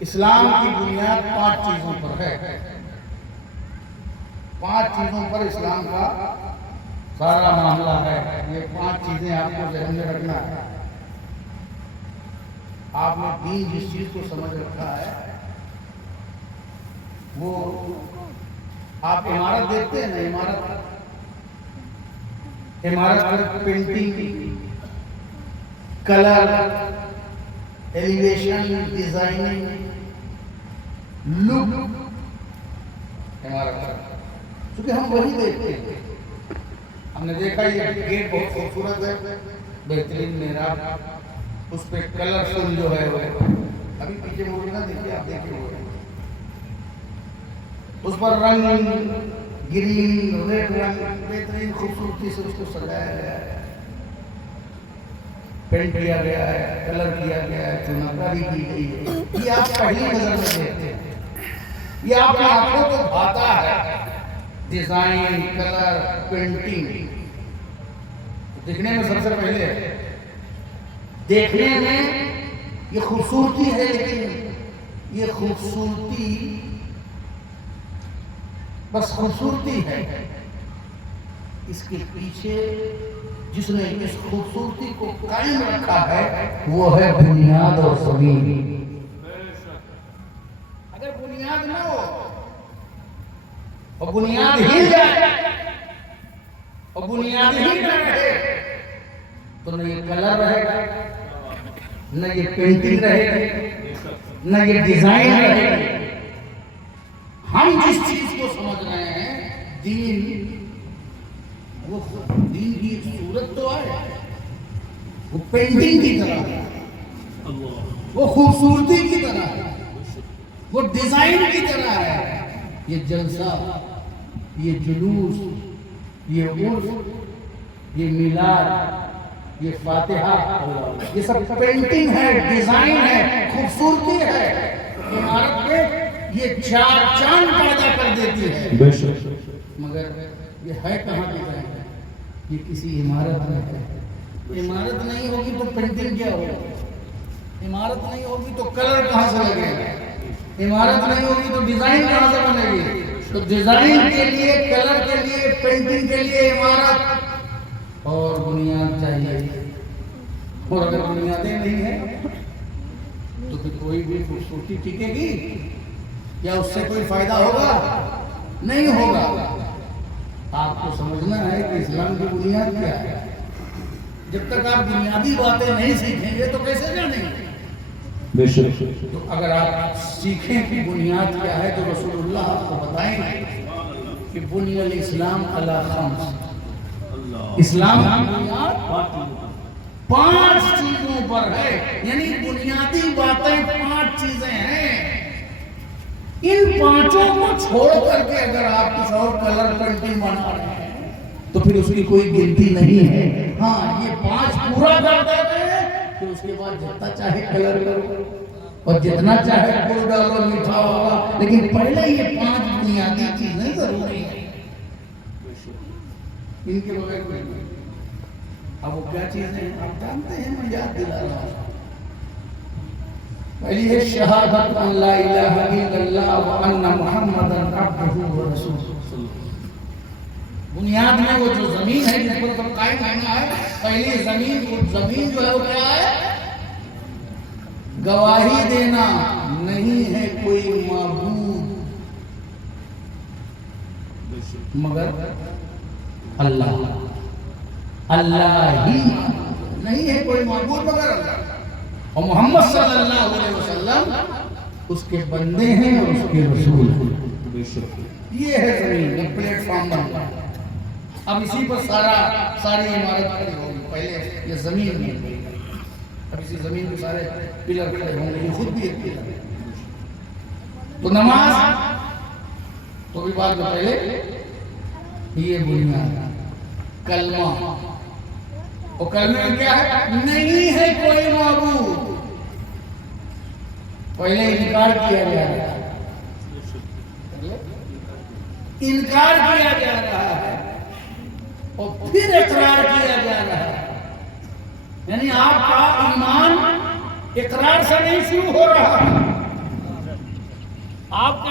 اسلام کی بنیاد 5 چیزوں پر ہے. 5 چیزوں پر اسلام کا سارا معاملہ ہے. یہ 5 چیزیں آپ کو ذہن میں رکھنا ہے. آپ نے دین جس چیز کو سمجھ رکھا ہے وہ آپ عمارت دیکھتے ہیں نا، عمارت پینٹنگ، کلر، ایلیویشن، ڈیزائننگ، لک عمارت، کیونکہ ہم وہی دیکھتے ہیں. ہم نے دیکھا یہ گیٹ بہت خوبصورت ہے، بہترین محراب، اس پہ کلرفل جو ہے وہ ابھی پیچھے موڑ نہ دیکھیے، آپ دیکھیں وہ اس پر رنگ گرین ریڈ رنگ بہترین خوبصورتی سے اس کو سجایا گیا ہے، پینٹ کیا گیا ہے، کلر کیا گیا ہے، چناکاری کی گئی ہے. یہ آپ پہلی نظر میں دیکھتے ہیں، یہ آپ کی آنکھوں کو بھاتا ہے. ڈیزائن، کلر، پینٹنگ دیکھنے میں سب سے پہلے دیکھنے میں یہ خوبصورتی ہے، لیکن یہ خوبصورتی بس خوبصورتی ہے. اس کے پیچھے جس نے اس خوبصورتی کو قائم رکھا ہے وہ ہے بنیاد اور زمین. اگر بنیاد نہ ہو اور بنیاد ہل جائے اور بنیاد ہی نہ رہے تو نہ یہ کلر رہے گا، نہ یہ پینٹنگ رہے گی، نہ یہ ڈیزائن رہے گی. ہم جس چیز کو سمجھ رہے ہیں دین، وہ دین کی صورت تو ہے، وہ پینٹنگ کی طرح ہے، وہ خوبصورتی کی طرح ہے، وہ ڈیزائن کی طرح ہے. یہ جلسہ، یہ جلوس، یہ عرس، یہ میلاد، یہ فاتحہ، یہ سب پینٹنگ ہے، ڈیزائن ہے، خوبصورتی ہے. عمارت پہ یہ چار چاند پیدا کر دیتی ہے، مگر یہ ہے کہاں کی ہے؟ یہ کسی عمارت میں ہے. عمارت نہیں ہوگی تو پینٹنگ کیا ہوگی؟ عمارت نہیں ہوگی تو کلر کہاں سے لگے گا؟ عمارت نہیں ہوگی تو ڈیزائن کہاں سے بنے گی؟ تو ڈیزائن کے لیے، کلر کے لیے، پینٹنگ کے لیے عمارت اور بنیاد چاہیے. اور اگر بنیادیں نہیں ہیں تو پھر کوئی بھی خوبصورتی ٹکے گی یا اس سے کوئی فائدہ ہوگا؟ نہیں ہوگا. آپ کو سمجھنا ہے کہ اسلام کی بنیاد کیا ہے. جب تک آپ بنیادی باتیں نہیں سیکھیں گے تو کیسے جانیں گے؟ تو اگر آپ سیکھیں کہ بنیاد کیا ہے تو رسول اللہ آپ کو بتائیں گے کہ بنی الاسلام علی خمس، اسلام کی بنیاد 5 چیزوں پر ہے. یعنی بنیادی باتیں 5 چیزیں ہیں. ان 5 کو چھوڑ کر کے اگر آپ کچھ اور کلر پینٹنگ بنا رہے ہیں تو پھر اس کی کوئی گنتی نہیں ہے. ہاں، یہ 5 پورا کر دیتے ہیں پھر اس کے بعد جتنا چاہے کلر کرو اور جتنا چاہے گل ڈالو، میٹھا ہوگا، لیکن پہلے یہ 5 بنیادی چیزیں ضروری ہیں. ان کے بغیر کوئی نہیں. اب وہ کیا چیزیں ہیں آپ جانتے ہیں، میں یاد دلا رہا ہوں. پہلی ہے شہادت ان لا الہ الا اللہ وان محمد عبدہ ورسولہ. بنیاد میں وہ جو زمین ہے جس پر قائم رہنا ہے، پہلی زمین جو ہے وہ کیا ہے؟ گواہی دینا نہیں ہے کوئی معبود مگر اللہ. اللہ ہی نہیں ہے کوئی معبود مگر اللہ، اور محمد صلی اللہ علیہ وسلم اس کے بندے ہیں اور اس کے رسول ہیں. یہ ہے زمین، پلیٹ فارم بنتا. اب اسی پر ساری عمارت کھڑی ہوگی. پہلے یہ زمین ہے، اب اسی زمین پہ سارے پلر کھڑے ہوں گے. یہ خود بھی ایک پلر ہے. تو نماز تو بھی بات میں پہلے یہ بنیاد. کلمہ، اور کلمے میں کیا ہے؟ نہیں ہے کوئی معبود. پہلے انکار کیا جا رہا ہے، انکار کیا جا رہا ہے اور پھر اقرار کیا جا رہا ہے. یعنی آپ کا ایمان اقرار سے نہیں شروع ہو رہا،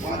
5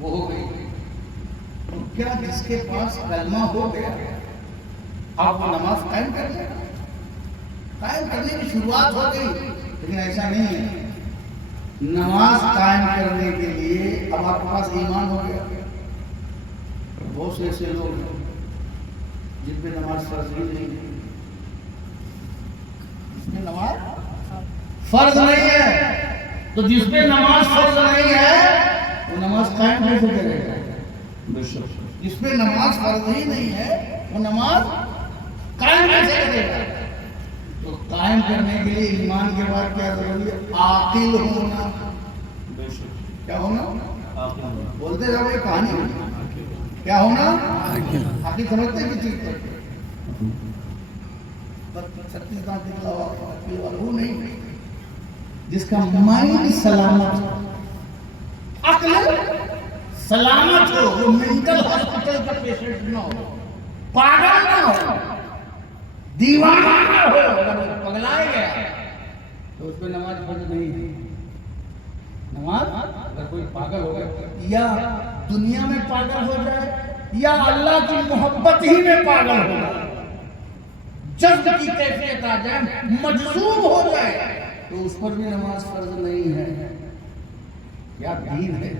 وہ ہو گئی. تو کیا جس کے پاس کلمہ ہو گیا آپ وہ نماز قائم کر لیں؟ قائم کرنے کی شروعات ہو گئی، لیکن ایسا نہیں ہے. نماز قائم کرنے کے لیے اب آپ کے پاس ایمان ہو گیا. بہت سے ایسے لوگ ہیں جن پہ نماز فرض ہی نہیں ہے. جس پہ نماز فرض نہیں ہے، تو جس پہ نماز فرض نہیں ہے وہ نماز قائم کیسے کرے گا؟ جس پہ نماز فرض ہی نہیں ہے وہ نماز قائم کیسے کرے گا؟ تو قائم کرنے کے لیے ایمان کے بعد کیا ضروری ہے؟ عاقل ہونا. کیا ہونا؟ بولتے جاؤ یہ کہانی. کیا ہونا؟ عاقل. سمجھتے ہیں کہ چیز کرتے 36 دانت نکلا ہوا عقل والا وہ نہیں، جس کا مائنڈ سلامت ہو، عقل سلامت ہو، وہ مینٹل ہاسپٹل کا پیشنٹ نہ ہو، پاگل نہ ہو، دیوانہ نہ ہو. اگر پگلائے گیا تو اس پہ نماز فرض نہیں ہے. نماز اگر کوئی پاگل ہو گیا، یا دنیا میں پاگل ہو جائے یا اللہ کی محبت ہی میں پاگل ہو جائے، جذب کی کیفیت آ جائے، مجذوب ہو جائے، تو اس پر بھی نماز فرض نہیں ہے. یا دین ہے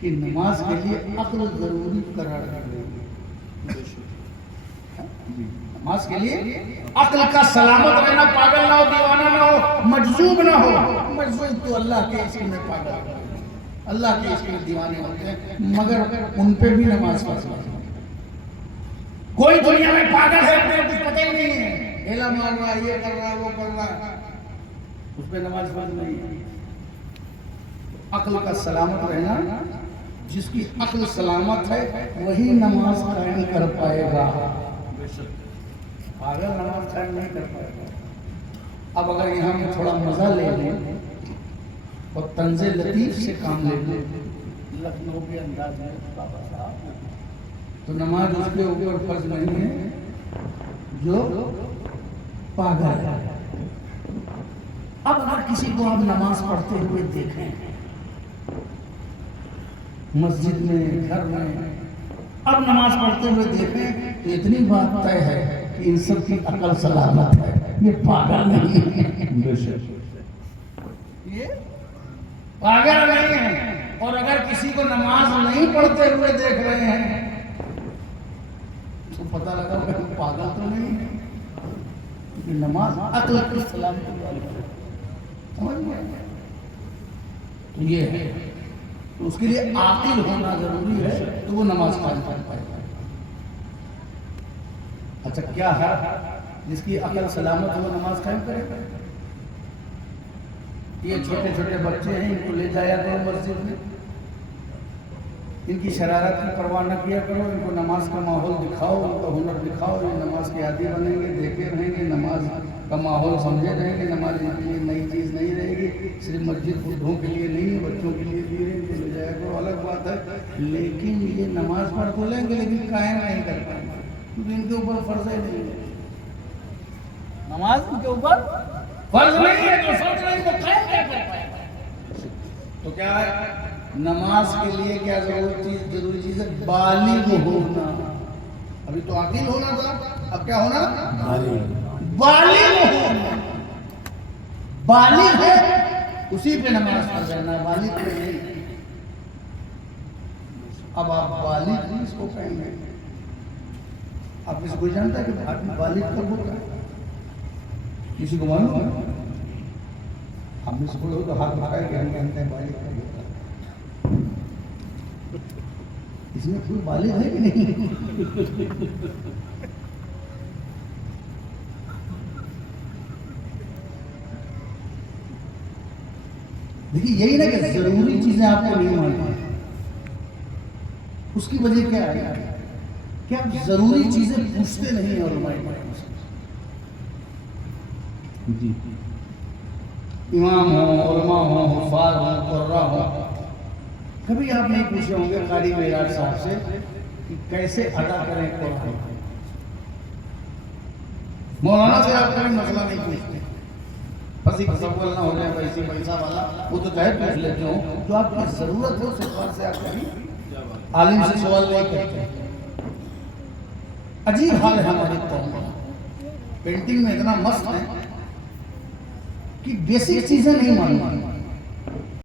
کہ نماز کے لیے عقل ضروری قرار دے. نماز کے لیے عقل کا سلامت رہنا، پاگل نہ ہو، دیوانہ نہ ہو، مجذوب نہ ہو. مجذوب تو اللہ کے عشق میں پاگل ہوتے ہیں، اللہ کے عشق میں دیوانے ہوتے ہیں، مگر ان پہ بھی نماز فرض نہیں. کوئی دنیا میں پاگل ہے، اپنے کچھ پتہ ہی نہیں ہے، ڈھیلا مار رہا ہے، یہ کر رہا ہے، وہ کر رہا ہے، اس پہ نماز فرض نہیں ہے. عقل کا سلامت رہنا، جس کی عقل سلامت ہے وہی نماز قائم کر پائے گا. پاگل نماز قائم نہیں کر پائے گا. اب اگر یہاں میں تھوڑا مزہ لے لیں اور طنز لطیف سے کام لے لیں لکھنؤ کے انداز میں بابا صاحب، تو نماز اس کے اوپر فرض نہیں ہے جو پاگل ہے. اب اگر کسی کو آپ نماز پڑھتے ہوئے دیکھیں مسجد میں، گھر میں، اب نماز پڑھتے ہوئے دیکھیں تو اتنی بات طے ہے کہ ان سب کی عقل سلامت ہے، یہ پاگل نہیں ہے. یہ پاگل نہیں ہے. اور اگر کسی کو نماز نہیں پڑھتے ہوئے دیکھ رہے ہیں تو پتہ لگا کہ ہم پاگل تو نہیں ہے، کیونکہ نماز عقل کی سلامتی والی ہے. سمجھ گئے؟ تو یہ ہے، تو اس کے لیے عاقل ہونا ضروری ہے، تو وہ نماز قائم کر پائے گا. اچھا کیا ہے جس کی عقل سلامت ہو نماز قائم کرے گا؟ یہ چھوٹے چھوٹے بچے ہیں، ان کو لے جایا کرو مسجد میں، ان کی شرارت کی پرواہ نہ کیا کرو، ان کو نماز کا ماحول دکھاؤ، ان کا ہنر دکھاؤ. یہ نماز کے عادی بنیں گے، دیکھتے رہیں گے، نماز کا ماحول سمجھے رہیں گے. نماز ان کے لیے نئی چیز نہیں رہے گی، صرف مسجد بوڑھوں کے لیے نہیں ہے، بچوں کے لیے بھی ہے. ان کو لے جایا کرو، الگ بات ہے. لیکن یہ نماز پڑھ تو لیں گے لیکن قائم نہیں کر پائیں گے، کیونکہ ان کے اوپر فرض ہی نہیں ہے. نماز ان کے اوپر فرض نہیں ہے، تو فرض نہیں تو قائم کیا کر پائے گا. تو کیا ہے نماز کے لیے کیا ضروری چیز ہے؟ بالغ ہونا. ابھی تو عاقل ہونا تھا، اب کیا ہونا؟ بالغ ہونا. بالغ ہے اسی پہ نماز پڑھ رہنا، بالغ پہ نہیں. اب آپ بالغ نہیں اس کو کہیں گے. آپ اس کو جانتا ہے کہ آدمی بالغ کب ہوتا ہے؟ کسی کو معلوم ہے؟ ہم اس کو تو ہاتھ اٹھائے کہ ہم کہتے ہیں بالغ کب ہوتا ہے. اس میں کوئی بالغ ہے کہ نہیں؟ دیکھیے یہی نا کہ ضروری چیزیں آپ کو نہیں معلوم، اس کی وجہ کیا ہے کہ آپ ضروری چیزیں پوچھتے نہیں. علماء جی امام ہوں، علماء ہوں، حفاظ ہوں، قراء ہوں، کبھی آپ نہیں پوچھے ہوں گے قاری معراج صاحب سے کہ کیسے ادا کریں قرآن. مولانا سے آپ کبھی مسئلہ نہیں پوچھتے، پسی پسول نہ ہو جائے پیسے پیسہ والا، وہ تو چاہے پوچھ لیتے ہوں جو آپ کی ضرورت ہو سفر سے آپ کہیں عالم سے سوال نہیں کرتے. عجیب حال ہے ہماری قوم کا. پینٹنگ میں اتنا مست ہے کہ بیسک چیزیں نہیں معلوم.